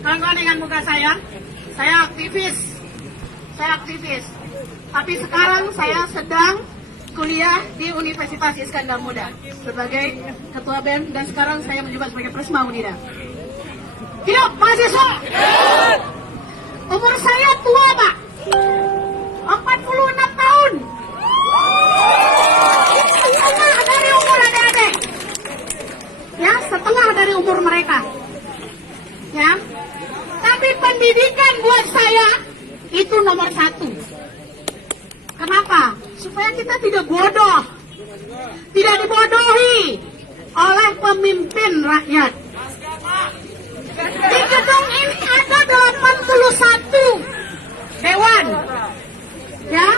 Kawan-kawan dengan muka saya aktivis. Tapi sekarang saya sedang kuliah di Universitas Iskandar Muda sebagai ketua BEM dan sekarang saya menjabat sebagai Presma Unida. Hidup mahasiswa! Umur saya tua, Pak. 46 tahun. Setengah dari umur adik-adik. Ya, setengah dari umur mereka. Ya. Tapi pendidikan buat saya itu nomor 1. Kenapa? Supaya kita tidak bodoh. Tidak dibodohi oleh pemimpin rakyat. Di gedung ini ada 81 dewan. Ya.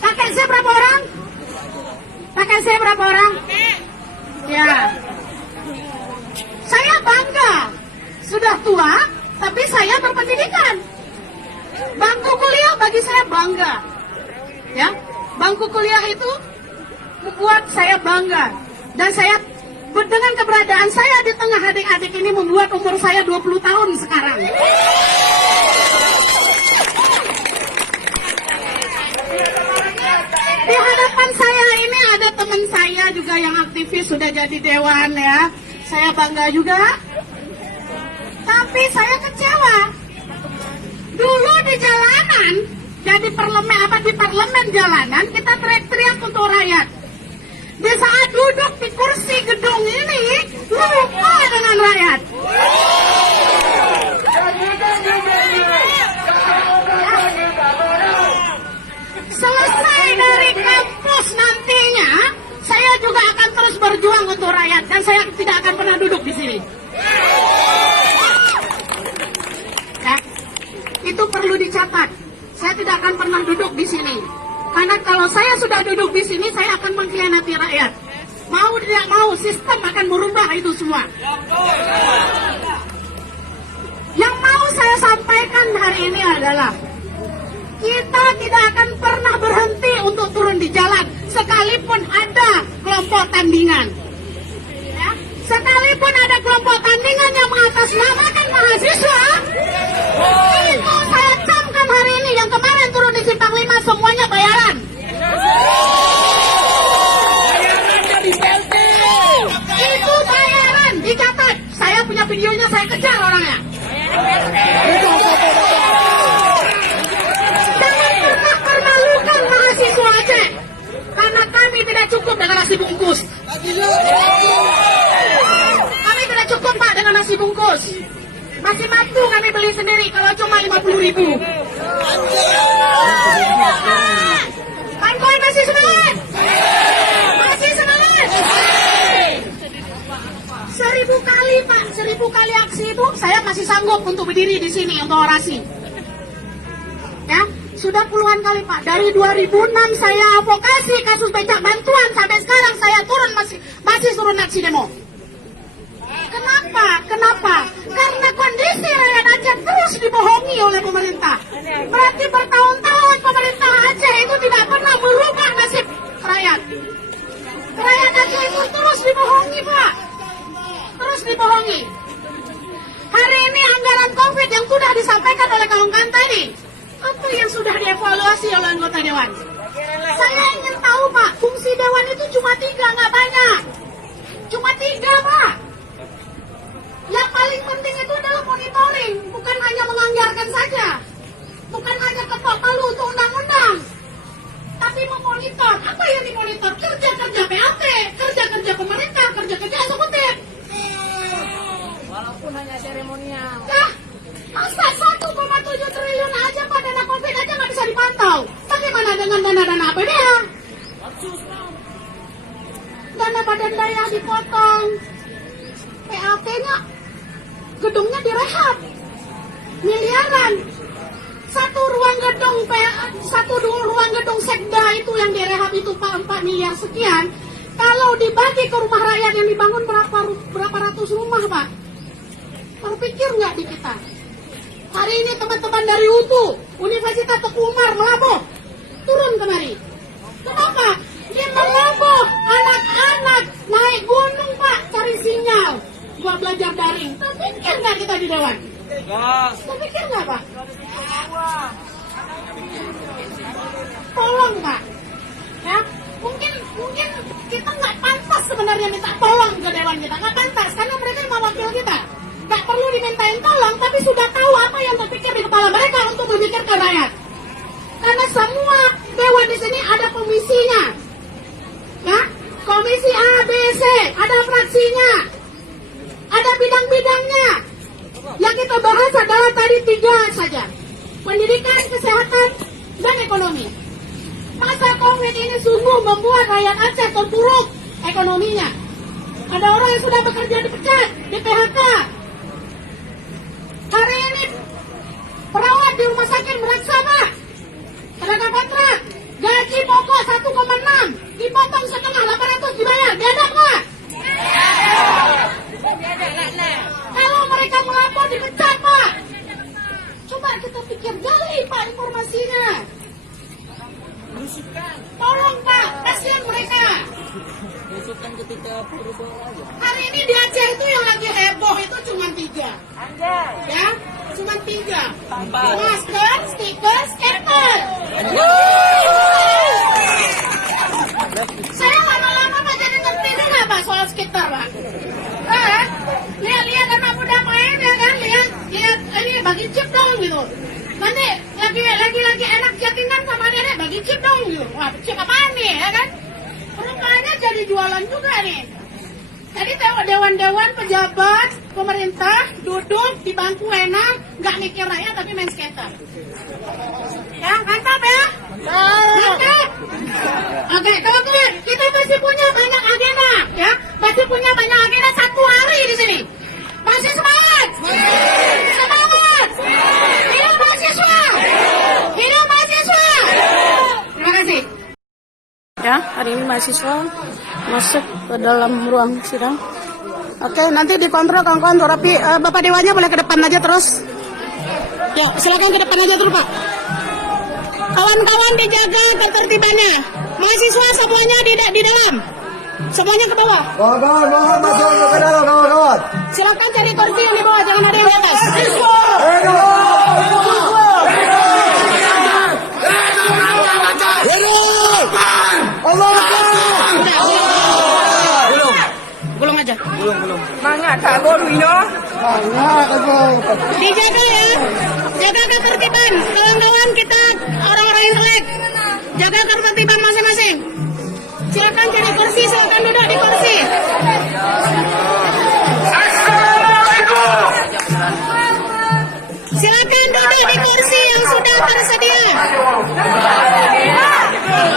Pakai saya berapa orang? Ya. Saya bangga. Sudah tua, tapi saya berpendidikan. Bangku kuliah bagi saya bangga. Ya, bangku kuliah itu membuat saya bangga. Dan saya dengan keberadaan saya di tengah adik-adik ini membuat umur saya 20 tahun sekarang. Di hadapan saya ini ada teman saya juga yang aktivis sudah jadi dewan ya. Saya bangga juga. Tapi saya kecewa. Dulu di jalanan, di parlemen jalanan kita teriak-teriak untuk rakyat. Di saat duduk di kursi gedung ini, lupa dengan rakyat. Selesai dari kampus nantinya, saya juga akan terus berjuang untuk rakyat dan saya tidak akan pernah duduk di sini. Ya, itu perlu dicatat. Saya tidak akan pernah duduk di sini. Karena kalau saya sudah duduk di sini, saya akan mengkhianati rakyat. Mau tidak mau, sistem akan merubah itu semua. Yang mau saya sampaikan hari ini adalah kita tidak akan pernah berhenti untuk turun di jalan sekalipun ada kelompok tandingan. Ya, sekalipun ada kelompok tandingan yang mengatasnamakan mahasiswa, itu saya camkan hari ini. Yang kemarin turun di Simpang 5 semuanya bayaran. Itu bayaran, dicatat. Saya punya videonya, saya kejar orangnya. Jangan pernah permalukan mahasiswa Aceh, karena kami tidak cukup dengan nasi bungkus. Kami tidak cukup, Pak, dengan nasi bungkus. Masih mampu kami beli sendiri kalau cuma 50.000. Kawan-kawan masih semangat? Masih semangat? 1000 kali, Pak, 1000 kali aksi itu saya masih sanggup untuk berdiri di sini untuk orasi. Ya, sudah puluhan kali, Pak. Dari 2006 saya advokasi kasus becak bantuan sampai sekarang saya turun masih turun aksi demo. Kenapa? Karena kondisi rakyat Aceh terus dibohongi oleh pemerintah. Berarti bertahun-tahun pemerintah Aceh itu tidak pernah merubah nasib rakyat. Rakyat Aceh itu terus dibohongi, Pak. Terus dibohongi. Hari ini anggaran COVID yang sudah disampaikan oleh kawan-kawan tadi, apa yang sudah dievaluasi oleh anggota dewan? Saya ingin tahu, Pak, fungsi dewan itu cuma 3, nggak banyak. Cuma 3, Pak. Yang paling penting itu adalah monitoring, bukan hanya menganggarkan saja, bukan hanya ketok palu untuk undang-undang, tapi memonitor. Apa yang dimonitor? Kerja-kerja PAT, kerja-kerja pemerintah, kerja-kerja eksekutif. Walaupun hanya seremonial. Nah, masa 1,7 triliun aja Pak, dana COVID aja nggak bisa dipantau. Bagaimana dengan dana-dana APBD? Dana badan daya dipotong, PAT-nya, gedungnya direhab, miliaran. Satu ruang gedung sekda itu yang direhab itu Pak 4 miliar sekian. Kalau dibagi ke rumah rakyat yang dibangun berapa ratus rumah, Pak? Terpikir nggak di kita? Hari ini teman-teman dari UTU, Universitas Teguh Umar, Melabuh, turun kemari. Kenapa? Dia Melabuh, anak-anak naik gunung, Pak, cari sinyal buat belajar daring. Terpikir nggak kita di dewan? Berpikir nggak Pak? Tolong Pak. Ya, mungkin kita nggak pantas sebenarnya minta tolong ke dewan kita, nggak pantas karena mereka yang wakil kita. Nggak perlu dimintain tolong, tapi sudah tahu apa yang terpikir di kepala mereka untuk memikirkan rakyat. Karena semua dewan di sini ada komisinya, ya, komisi A, B, C, ada fraksinya, ada bidang-bidangnya. Yang kita bahas adalah tadi 3 saja, pendidikan, kesehatan, dan ekonomi. Masa COVID ini sungguh membuat rakyat Aceh terpuruk ekonominya. Ada orang yang sudah bekerja dipecat, di PHK. Hari ini perawat di rumah sakit Meraksana, tenaga kontrak, gaji pokok 1,6, dipotong setengah 800 dibayar, biadab nggak? Kalau mereka melapor dipecat Pak. Coba kita pikir gali Pak informasinya. Tolong Pak, kasihan mereka. Hari ini di Aceh itu yang lagi heboh itu cuma 3. Ya, cuma 3. Masker, stiker, skater. Saya lama-lama Pak jadi ngerti juga Pak soal skater Pak. Lihat anak muda main ya kan, lihat ini bagi chip dong gitu. Nanti lagi enak chattingan sama nenek bagi chip dong gitu. Wah, chip apaan nih ya kan? Rupanya jadi jualan juga nih. Jadi dewan-dewan pejabat pemerintah duduk di bangku enak, nggak mikir rakyat tapi main skater. Ya, mantap ya? Mantap. Oke, teman-teman, kita masih punya banyak agenda, ya. Masih punya banyak agenda 1 hari di sini. Masih semangat? Semangat! Hidup mahasiswa! Hidup mahasiswa! Terima kasih. Ya, hari ini mahasiswa masuk ke dalam ruang sidang. Oke, nanti dikontrol kawan-kawan rapi. Bapak Dewannya boleh ke depan aja terus. Ya, silakan ke depan aja dulu Pak. Kawan-kawan dijaga ketertibannya. Mahasiswa semuanya di dalam. Semuanya ke bawah. Kawan-kawan masuk ke dalam kawan-kawan. Silakan cari kursi yang di bawah, jangan ada yang di atas. Allah Akbar. Belum aja. Belum. Mangga tak bodoh ini. Dijaga ya. Jaga ketertiban. Kawan-kawan kita orang-orang intelek. Jaga ketertiban masing-masing. Silakan cari kursi, silakan duduk di kursi. Silakan duduk di